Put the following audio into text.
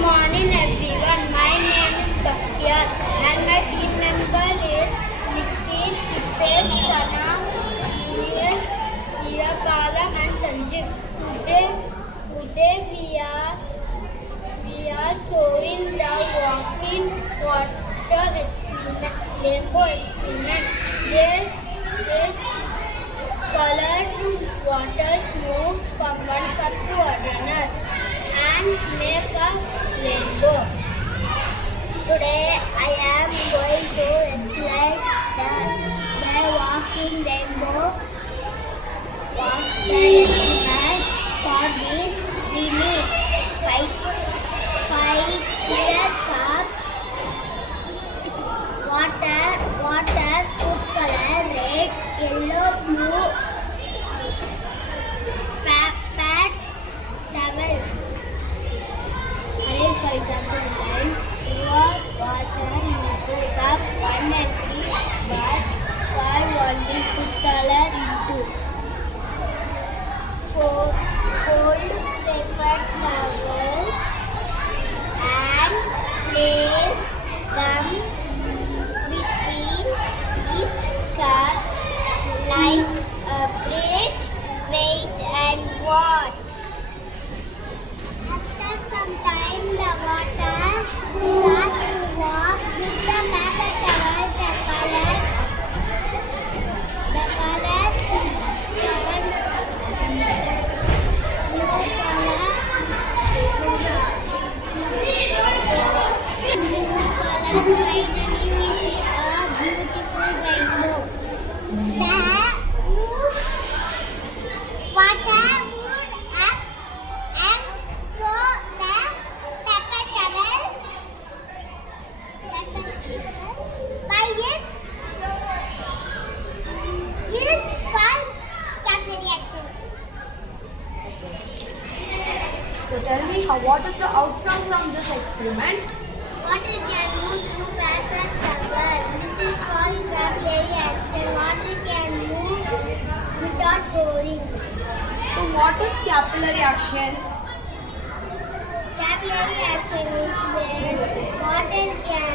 morning everyone. My name is Bhaktiyar and my team member is Nitin, Hitesh, Sana, Ines, Siyakala and Sanjeev. Today we are showing the walking water experiment, rainbow experiment. Their colored water moves from one cup to another and make a rainbow. Today I am going to explain the walking rainbow water experiment. For this we need five clear cups, water, food color, red, yellow, blue, paper towels. Arrange for example line. Pour water into cup 1 and 3, but pour only food color into. Fold paper towels and place them between each cup like a bridge. Wait and watch. After some time, the water starts to walk with the paper towel. The colors finally we see a beautiful rainbow. The water moved up and through the paper towel by its is called capillary action. So tell me, what is the outcome from this experiment? Water can move through paper towel. This is called capillary action. Water can move without pouring. So what is capillary action? Capillary action is where water can